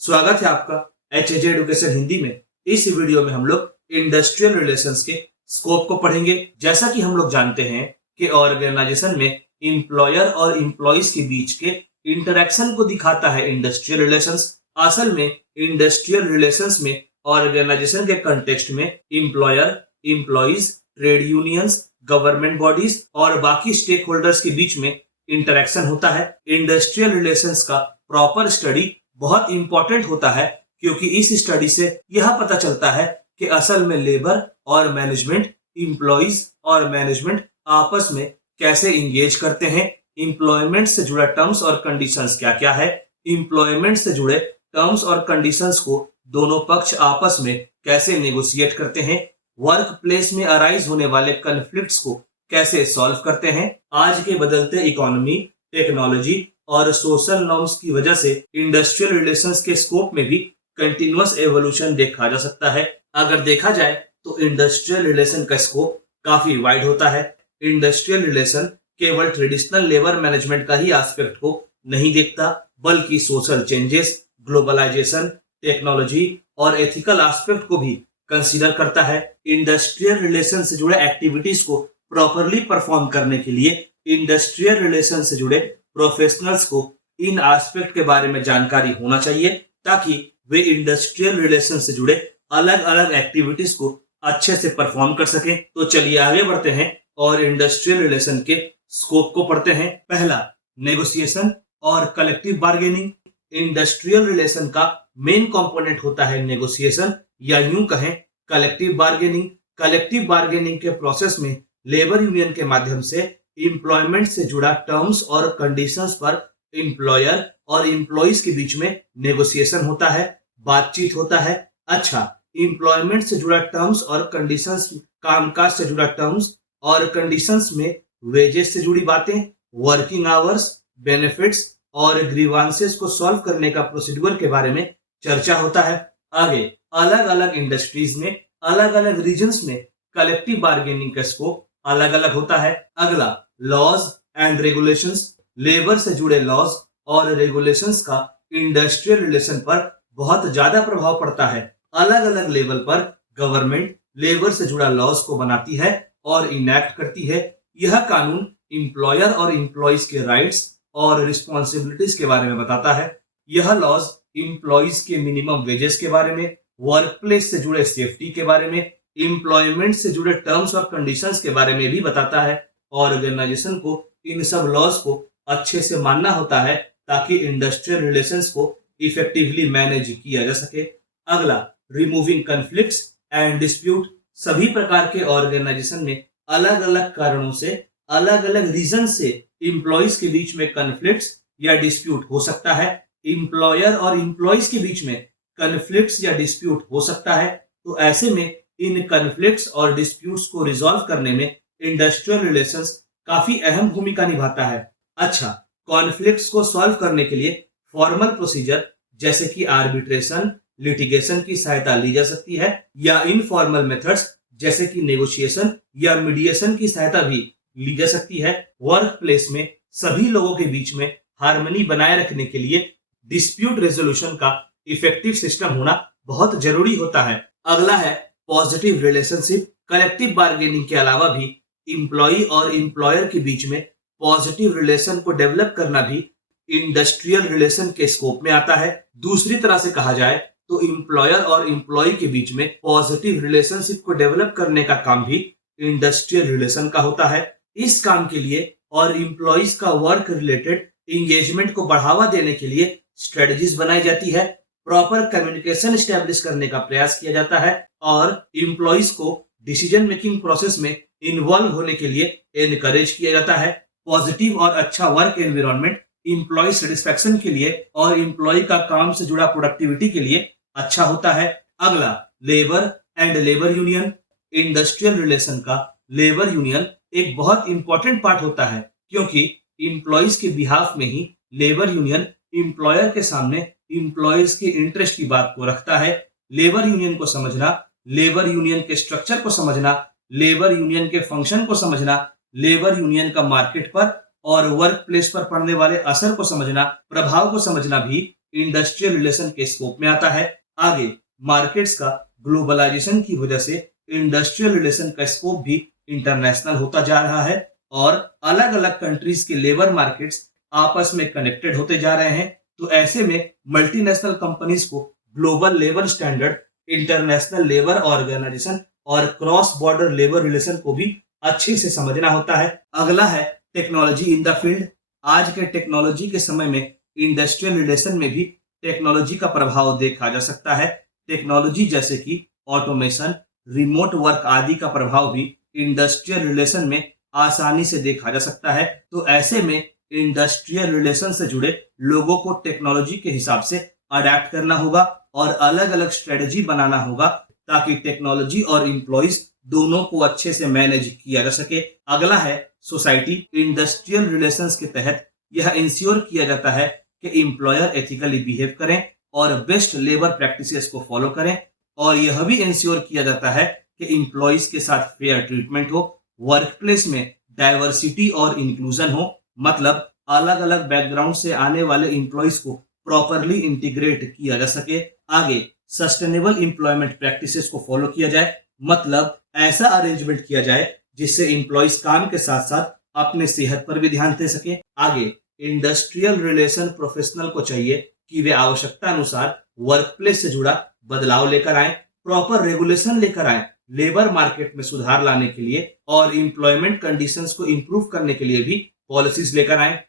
स्वागत है आपका HJ एडुकेशन हिंदी में। इस वीडियो में हम लोग इंडस्ट्रियल रिलेशंस के स्कोप को पढ़ेंगे। जैसा कि हम लोग जानते हैं कि ऑर्गेनाइजेशन में इंप्लॉयर और इंप्लॉइज के बीच के इंटरेक्शन को दिखाता है इंडस्ट्रियल रिलेशंस। असल में इंडस्ट्रियल रिलेशंस में ऑर्गेनाइजेशन के कंटेक्स्ट में employer, employees, trade unions, government bodies और बाकी स्टेक होल्डर्स के बीच में इंटरेक्शन होता है। इंडस्ट्रियल रिलेशंस का प्रॉपर स्टडी बहुत इंपॉर्टेंट होता है, क्योंकि इस स्टडी से यह पता चलता है कि असल में लेबर और मैनेजमेंट, इंप्लॉइज और मैनेजमेंट आपस में कैसे इंगेज करते हैं। इंप्लॉयमेंट से जुड़ा टर्म्स और कंडीशंस क्या क्या है, इंप्लॉयमेंट से जुड़े टर्म्स और कंडीशंस को दोनों पक्ष आपस में कैसे नेगोशिएट करते हैं, वर्क प्लेस में अराइज होने वाले कन्फ्लिक्ट्स को कैसे सॉल्व करते हैं। आज के बदलते इकोनॉमी, टेक्नोलॉजी और सोशल नॉर्म्स की वजह से इंडस्ट्रियल रिलेशंस के स्कोप में भी कंटिन्यूअस एवोल्यूशन देखा जा सकता है। अगर देखा जाए तो इंडस्ट्रियल रिलेशन का स्कोप काफी वाइड होता है। इंडस्ट्रियल रिलेशन केवल ट्रेडिशनल लेबर मैनेजमेंट का ही एस्पेक्ट को नहीं देखता, बल्कि सोशल चेंजेस, ग्लोबलाइजेशन, टेक्नोलॉजी और एथिकल एस्पेक्ट को भी कंसीडर करता है। इंडस्ट्रियल रिलेशन से जुड़े एक्टिविटीज को प्रॉपरली परफॉर्म करने के लिए इंडस्ट्रियल रिलेशन से जुड़े प्रोफेशनल्स को इन एस्पेक्ट के बारे में जानकारी होना चाहिए, ताकि वे इंडस्ट्रियल रिलेशन से जुड़े अलग अलग एक्टिविटीज को अच्छे से परफॉर्म कर सकें। तो चलिए आगे बढ़ते हैं और इंडस्ट्रियल रिलेशन के स्कोप को पढ़ते हैं। पहला, नेगोशिएशन और कलेक्टिव बार्गेनिंग। इंडस्ट्रियल रिलेशन का मेन कंपोनेंट होता है नेगोशिएशन, या यूं कहें कलेक्टिव बार्गेनिंग। कलेक्टिव बार्गेनिंग के प्रोसेस में लेबर यूनियन के माध्यम से एम्प्लॉयमेंट से जुड़ा टर्म्स और कंडीशंस पर एम्प्लॉयर और एम्प्लॉइज के बीच में नेगोशिएशन होता है, बातचीत होता है। अच्छा, एम्प्लॉयमेंट से जुड़ा टर्म्स और कंडीशंस, कामकाज से जुड़ा टर्म्स और कंडीशंस में वेजेस से जुड़ी बातें, वर्किंग आवर्स, बेनिफिट्स और ग्रीवांसेस को सॉल्व करने का प्रोसीड्यूर के बारे में चर्चा होता है। आगे, अलग अलग इंडस्ट्रीज में, अलग अलग रीजन्स में कलेक्टिव बार्गेनिंग का स्कोप अलग अलग होता है। अगला, लॉज एंड रेगुलेशंस। लेबर से जुड़े लॉज और रेगुलेशंस का इंडस्ट्रियल रिलेशन पर बहुत ज्यादा प्रभाव पड़ता है। अलग अलग लेवल पर गवर्नमेंट लेबर से जुड़ा लॉज को बनाती है और इनैक्ट करती है। यह कानून इंप्लॉयर और इंप्लॉइज के राइट्स और रिस्पॉन्सिबिलिटीज के बारे में बताता है। यह लॉज इंप्लॉइज के मिनिमम वेजेस के बारे में, वर्क प्लेस से जुड़े सेफ्टी के बारे में, एम्प्लॉयमेंट से जुड़े टर्म्स और कंडीशंस के बारे में भी बताता है। ऑर्गेनाइजेशन को इन सब लॉज को अच्छे से मानना होता है, ताकि इंडस्ट्रियल रिलेशंस को इफेक्टिवली मैनेज किया जा सके। अगला, रिमूविंग कन्फ्लिक्ट्स एंड डिस्प्यूट। सभी प्रकार के ऑर्गेनाइजेशन में अलग अलग कारणों से, अलग अलग रीजन से एम्प्लॉइज के बीच में कन्फ्लिक्ट्स या डिस्प्यूट हो सकता है। एम्प्लॉयर और एम्प्लॉइज के बीच में कन्फ्लिक्ट्स या डिस्प्यूट हो सकता है। तो ऐसे में इन कन्फ्लिक्ट्स और डिस्प्यूट्स को रिजॉल्व करने में इंडस्ट्रियल रिलेशंस काफी अहम भूमिका निभाता है। अच्छा, कॉन्फ्लिक्ट्स को सॉल्व करने के लिए फॉर्मल प्रोसीजर जैसे कि आर्बिट्रेशन, लिटिगेशन की सहायता ली जा सकती है, या इनफॉर्मल मेथड्स जैसे कि नेगोशिएशन या मीडिएशन की सहायता भी ली जा सकती है। वर्क प्लेस में सभी लोगों के बीच में हार्मनी बनाए रखने के लिए डिस्प्यूट रेजोल्यूशन का इफेक्टिव सिस्टम होना बहुत जरूरी होता है। अगला है पॉजिटिव रिलेशनशिप। कलेक्टिव बार्गेनिंग के अलावा भी एम्प्लॉई और एम्प्लॉयर के बीच में पॉजिटिव रिलेशन को डेवलप करना भी इंडस्ट्रियल रिलेशन के स्कोप में आता है। दूसरी तरह से कहा जाए तो एम्प्लॉयर और एम्प्लॉई के बीच में पॉजिटिव रिलेशनशिप को डेवलप करने का काम भी इंडस्ट्रियल रिलेशन का होता है। इस काम के लिए और एम्प्लॉइज का वर्क रिलेटेड इंगेजमेंट को बढ़ावा देने के लिए स्ट्रेटजीज बनाई जाती है, प्रॉपर कम्युनिकेशन स्टैब्लिश करने का प्रयास किया जाता है और एम्प्लॉइज को डिसीजन मेकिंग प्रोसेस में इन्वॉल्व होने के लिए एनकरेज किया जाता है। पॉजिटिव और अच्छा वर्क एनवायरनमेंट एम्प्लॉय सेटिस्फैक्शन के लिए और एम्प्लॉय का काम से जुड़ा प्रोडक्टिविटी के लिए अच्छा होता है। अगला, labour and labour union. Industrial relation का लेबर यूनियन एक बहुत इंपॉर्टेंट पार्ट होता है, क्योंकि एम्प्लॉइज के बिहाफ में ही लेबर यूनियन एम्प्लॉयर के सामने एम्प्लॉइज के इंटरेस्ट की बात को रखता है। लेबर यूनियन को समझना, लेबर यूनियन के स्ट्रक्चर को समझना, लेबर यूनियन के फंक्शन को समझना, लेबर यूनियन का मार्केट पर और वर्क प्लेस पर पड़ने वाले असर को समझना, प्रभाव को समझना भी इंडस्ट्रियल रिलेशन के स्कोप में आता है। आगे मार्केट्स का ग्लोबलाइजेशन की वजह से इंडस्ट्रियल रिलेशन का स्कोप भी इंटरनेशनल होता जा रहा है और अलग अलग कंट्रीज के लेबर मार्केट्स आपस में कनेक्टेड होते जा रहे हैं। तो ऐसे में मल्टीनेशनल कंपनीज को global labour standard, international labour organisation और क्रॉस बॉर्डर लेबर रिलेशन को भी अच्छे से समझना होता है। अगला है टेक्नोलॉजी इन द फील्ड। आज के टेक्नोलॉजी के समय में इंडस्ट्रियल रिलेशन में भी टेक्नोलॉजी का प्रभाव देखा जा सकता है। टेक्नोलॉजी जैसे कि ऑटोमेशन, रिमोट वर्क आदि का प्रभाव भी इंडस्ट्रियल रिलेशन में आसानी से देखा जा सकता है। तो ऐसे में इंडस्ट्रियल रिलेशन से जुड़े लोगों को टेक्नोलॉजी के हिसाब से अडेप्ट करना होगा और अलग अलग स्ट्रेटजी बनाना होगा ताकि टेक्नोलॉजी और इम्प्लॉइज दोनों को अच्छे से मैनेज किया जा सके। अगला है सोसाइटी। इंडस्ट्रियल रिलेशंस के तहत यह इंश्योर किया जाता है कि एम्प्लॉयर एथिकली बिहेव करें और बेस्ट लेबर प्रैक्टिसेस को फॉलो करें, और यह भी इंश्योर किया जाता है कि एम्प्लॉइज के साथ फेयर ट्रीटमेंट हो, वर्क प्लेस में डाइवर्सिटी और इंक्लूजन हो, मतलब अलग अलग बैकग्राउंड से आने वाले एम्प्लॉइज को प्रॉपरली इंटीग्रेट किया जा सके। आगे सस्टेनेबल एम्प्लॉयमेंट प्रैक्टिसेस को फॉलो किया जाए, मतलब ऐसा अरेंजमेंट किया जाए जिससे एम्प्लॉइज काम के साथ साथ अपने सेहत पर भी ध्यान दे सके। आगे इंडस्ट्रियल रिलेशन प्रोफेशनल को चाहिए कि वे आवश्यकता अनुसार वर्क प्लेस से जुड़ा बदलाव लेकर आए, प्रॉपर रेगुलेशन लेकर आए, लेबर मार्केट में सुधार लाने के लिए और एम्प्लॉयमेंट कंडीशंस को इंप्रूव करने के लिए भी पॉलिसीज लेकर आए।